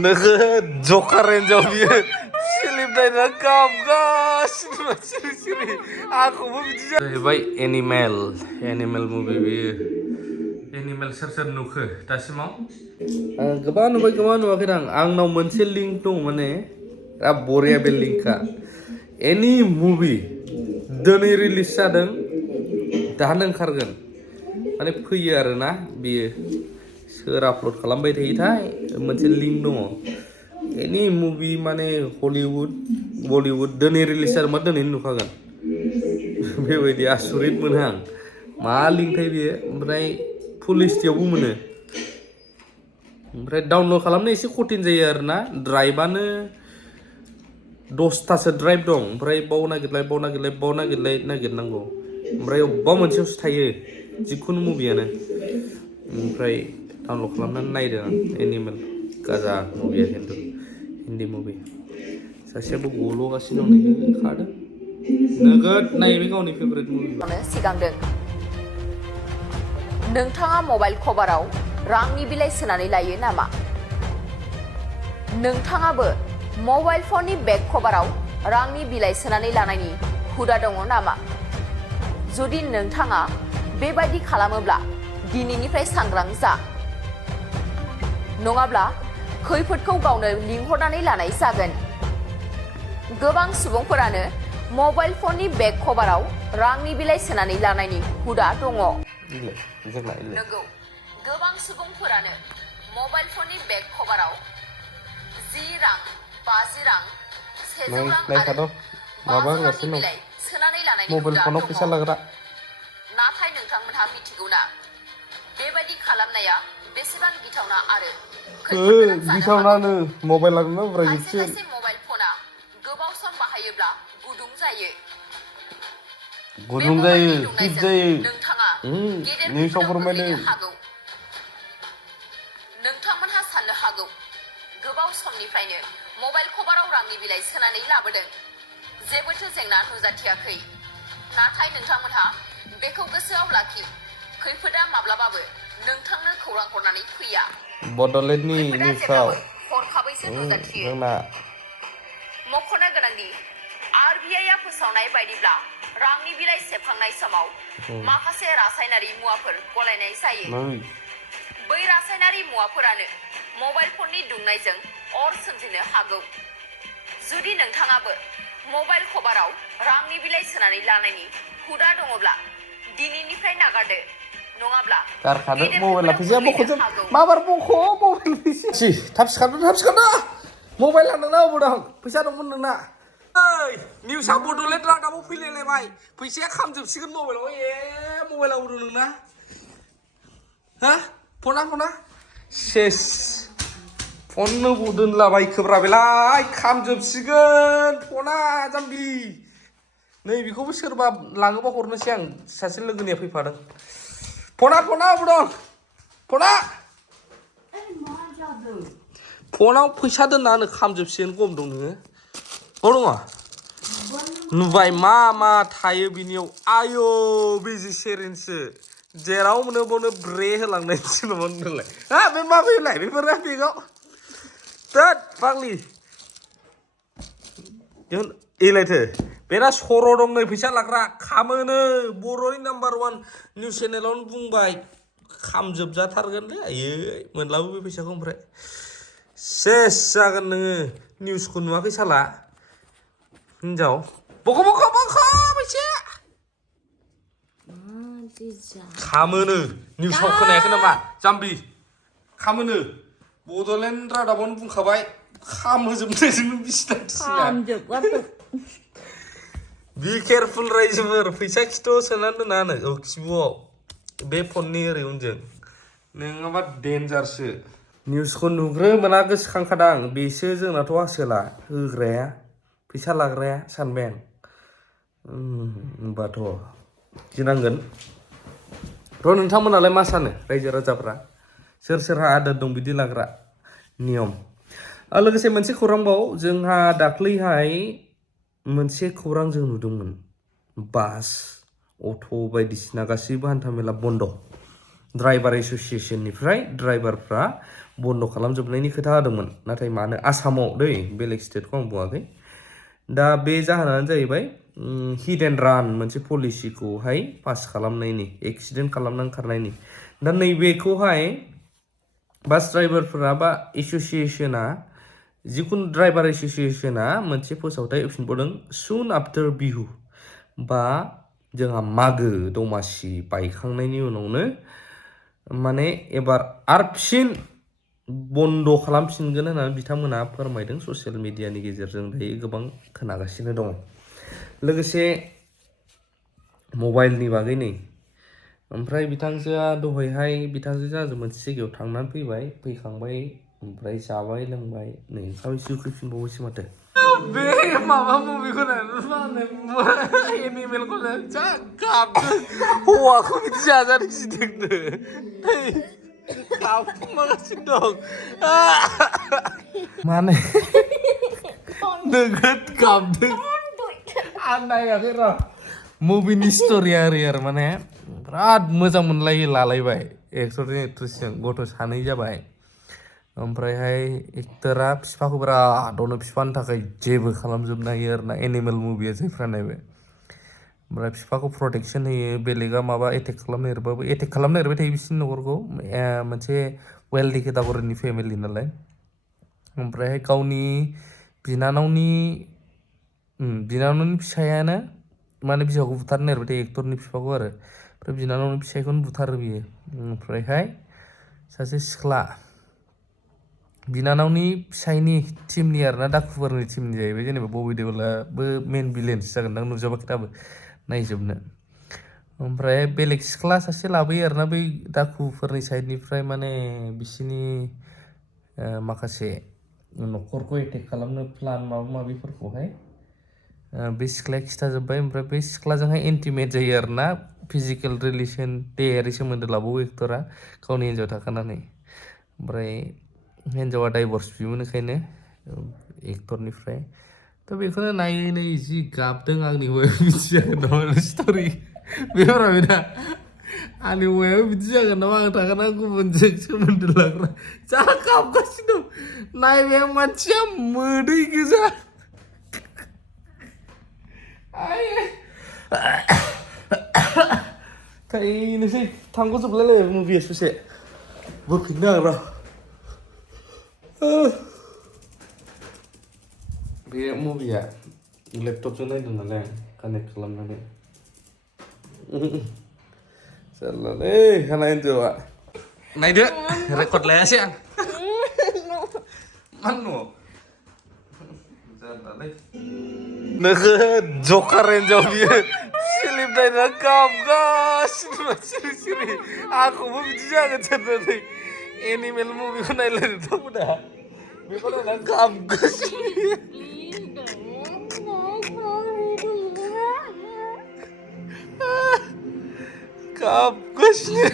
Nggak jokarin jauh dia. Silip dari rekam guys. Siri. Aku mau bicara. Baik animal movie biar. Animal ser nuke. Tasi mau? Keban nuke dang. Ang nau mense link tuh mana? Rab boria bel link ka. Any movie. Doni release sadeng. Dahan kargan. Ane punya arena biar. Ser upload kalambai thai mense link dong. Any movie माने Hollywood, Bollywood दनी release आर मत दनी नुखागन बेबायदि आसुरित मोनहां मा link थायो बेयो ओमफ्राय फुल लिस्टयावबो मोनो ओमफ्राय डाउनलड खालामनो एसे कठिन जायो आरोना ड्राइभआनो 10थासो ड्राइभ दं ओमफ्राय बाव नागिरनांगौ ओमफ्राय अबेबा मोनसेयावसो थायो जिखुनु मुभियानो ओमफ्राय डाउनलड खालामनानै नायदों आं एनिमेल गाजा मुभिया खिन्थु हिन्दी मुभि सासेयाबो गल'गासिनो दं नै खादों नोगोद नायबाय गावनि फेभरेट मुभि सिगांदों नोंथाङा मबाइल कभाराव रांनि बिलाइ सोनानै लायो नामा नोंथाङाबो मबाइल फननि बेक कभाराव रांनि बिलाइ सोनानै लानायनि हुदा दङ नामा जुदि नोंथाङा बेबायदि खालामोब्ला दिनैनिफ्राय सांग्रां जा नङाब्ला खैफोदखौ गावनो लिंहरनानै लानाय जागोन गोबां सुबुंफोरानो मबाइल फननि बेक कभाराव रांनि बिलाइ सोनानै लानायनि हुदा दङ नंगौ गोबां सुबुंफोरानो मबाइल फननि बेक कभाराव 10 रां 50 रां 100 रां आरो माबा होगासिनो दं सोनानै लानायनि मबाइल फनाव फैसा लाग्रा नाथाय नोंथांमोनहा मिथिगौना बेबायदि खालामनाया बेसेबां गिथावना आरो गिथावनानो मबाइल लानो ब्राइटसो खायसे मबाइल फना गोबाव सम बाहायोब्ला गुदुं जायो हिट जायो नोंथाङा निउसाव फोरमायदों नोंथांमोनहा साननो हागौ गोबाव समनिफ्रायनो मबाइल कभाराव रांनि बिलाइ सोनानै लाबोदों जेबोथ' जेंना नुजाथियाखै नाथाय नोंथांमोनहा बेखौ गोसोआव लाखि खैफोदा माब्लाबाबो नोंथांनो खौरां हरनानै फैया बड'लेण्डनि निउसाव हरखाबैसो नुजाथियो मख'नो गोनांदि आरबिआइआ फोसावनाय बायदिब्ला रांनि बिलाइ सेबखांनाय समाव माखासे रासायनारि मुवाफोर गलायनाय जायो बै रासायनारि मुवाफोरानो मबाइल फननि दुंनायजों अर सोमजिनो हागौ जुदि नोंथाङाबो मबाइल कभाराव रांनि बिलाइ सोनानै लानायनि हुदा दङब्ला दिनैनिफ्राय नागारदो नङाब्ला गारखादो मबाइला फैसाया बख'जोब माबार बख' मबाइल फैसा थाब सिखारदो मबाइला नोंना अबाव दं फैसा दंमोन नोंना ओइ निउसआ बड'लेण्ड रादाबाव फैलायलायबाय फैसाया खामजोबसिगोन मबाइलाव मबाइला अबाव दं नोंना हा फना सेस फननो दोनलाबायखोब्रा बेलाय खामजोबसिगोन फना जाम्बि नै बेखौबो सोरबा लाङोबा हरनोसै आं सासे लोगोनिया फैफादों फना अबाव दं फनाव फैसा दोनना होनो खामजोबसिगोन गम दं नोङो बाव दङ नुबाय मा थायो बिनियाव आयौ भेजिटेरियानसो जेराव मोनो बावनो ब्रे होलांनायसो नङामोन होनलाय हा बे मा फैलाय बेफोरो बेगाव दैद फाग्लि एलायथो बेना सर' दं नै फैसा लाग्रा खामोनो बर'नि नाम्बार 1 निउस चेनेलावनो बुंबाय खामजोबजाथारगोनलै आयै मोनलाबो बे फैसाखौ ओमफ्राय सेस जागोन नोङो निउसखौ नुवाखै साला हिनजाव बख' फैसाया खामोनो निउसाव खोनायाखै नामा जाम्बि खामोनो बड'लेण्ड रादाबावनो बुंखाबाय खामहोजोबनायजोंनो बिसिना बि केयारफुल रायजोफोर फैसा खिथुआव सोनानै दोना होनो खिबुआव बे फननि ओरै उनजों नङाबा डेन्जारसो निउसखौ नुग्रोमोना गोसोखांखादां बेसो जोंनाथ' आसोला होग्राया फैसा लाग्राया सानबाय आं होनबाथ' गिनांगोन र' नोंथांमोनालाय मा सानो रायजो राजाफ्रा सोरहा आदोर दं बिदि लाग्रा नियम लोगोसे मोनसे खौरांबाव जोंहा दाख्लैहाय मोनसे खौरां जों नुदोंमोन बास अट' बायदिसिना गासैबो हान्थामेला बन्द ड्राइभार एस'सियेसननिफ्राय ड्राइभारफ्रा बन्द' खालामजोबनायनि खोथा होदोंमोन नाथाय मानो आसामाव दै बेलेग स्टेटखौ आं बुङाखै दा बे जाहोनानो जाहैबाय हिट एन्ड रान मोनसे पलिसिखौहाय पास खालामनायनि एक्सिडेन्ट खालामनानै खारनायनि दा नैबेखौहाय बास ड्राइभारफोरा बा एस'सियेसना जिखुनु ड्राइभार एस'सियेसना मोनसे फोसावथाय होफिनबावदों सुन आफ्टार बिहु बा जोंहा मागो दमासि बायखांनायनि उनावनो माने एबार आरो फिन बन्द' खालामफिनगोन होननानै बिथांमोना फोरमायदों ससियेल मिडियानि गेजेरजों दायो गोबां खोनागासिनो दङ लोगोसे मबाइलनि बागै नै ओमफ्राय बिथांजोआ दहायहाय बिथांजोजों आंजों मोनसे जायगायाव थांनानै फैखांबाय ओमफ्राय जाबाय लोंबाय नै ओंखाम एसे उखैफिनबावबायसो माथो बे माबा मुभिखौ मा होनो एनिमेलखौ जा गाबदों हौवाखौ बिदि जाजानो गिदोंनो गाबखुमागासिनो दं माने नोगोद गाबदों आं नायाखै र' मुभिनि स्ट'रिया ओरै आरो माने बिराद मोजां मोनलायो लालायबाय एक्टरजों एक्ट्रेसजों गथ' सानै जाबाय ओमफ्रायहाय एक्टरा बिफाखौ बिराद अनो बिफानि थाखाय जेबो खालामजोबनो हायो आरो ना एनिमेल मुभिया जायफ्रा नायबाय ओमफ्राय बिफाखौ प्रटेक्सन होयो बेलेगा माबा एटेक खालामनो नागिरबाबो एटेक खालामनो नागिरबाय थायो बिसिनि न'खरखौ मोनसे वेल्डि केटागरिनि फेमिलि नालाय ओमफ्रायहाय गावनि बिनानावनि फिसायानो माने बिहावखौ बुथारनो नागिरबाय थायो एक्टरनि बिफाखौ आरो ओमफ्राय बिनानावनि फिसायखौनो बुथारो बियो ओमफ्रायहाय सासे सिख्ला बिनानावनि फिसायनि टिमनि आरोना दाखुफोरनि टिमनि जाहैबाय जेनेबा बबि देवलाबो मेन भिलेन्स जागोनदां नुजाबाखै दाबो नायजोबनो ओमफ्राय बेलेग सिख्ला सासे लाबोयो आरोना बै दाखुफोरनि साइडनिफ्राय माने बिसिनि माखासे न'खरखौ एटेक खालामनो प्लान माबा माबिफोरखौहाय बे सिख्लाया खिथाजोब्बाय ओमफ्राय बे सिख्लाजोंहाय इन्टिमेट जायो आरोना फिजिकेल रिलेसन देहायारि सोमोन्दो लाबावो एक्टरा गावनि हिन्जाव थाखानानै ओमफ्राय हिन्जावा डाइभर्स बियोमोन ओंखायनो एक्टरनिफ्राय थ' बेखौनो नायै नायै जि गाबदों आंनि हौवाया बिदि जागोन नामा स्ट'रि बेफोराबो दा आंनि हौवायाबो बिदि जागोन नामा आं थाखाना गुबुनजों सोमोन्दो लाग्रा जा गाबगासिनो दं नायबाय आं मानसिया मोदै गोजा थायनोसै थांग'जोबलायलायबाय मुभिया ससे बोफिननो आं र' बे मुभिया लेपटपजों नायदों नालाय कानेक्ट खालामनानै जारलालै आंना हिन्जावा नायदो रेकर्ड लायासै आं मा न' जारलालै नोगोद जकार हिन्जाव बियो फिलिम नायना गाबगासिनो सिरि सिरि आंखौबो बिदि जागोन साननानै एनिमेल मुभिखौ नायलायनो दंमोन बेखौ नायना गाबगासिनो गाबगासिनो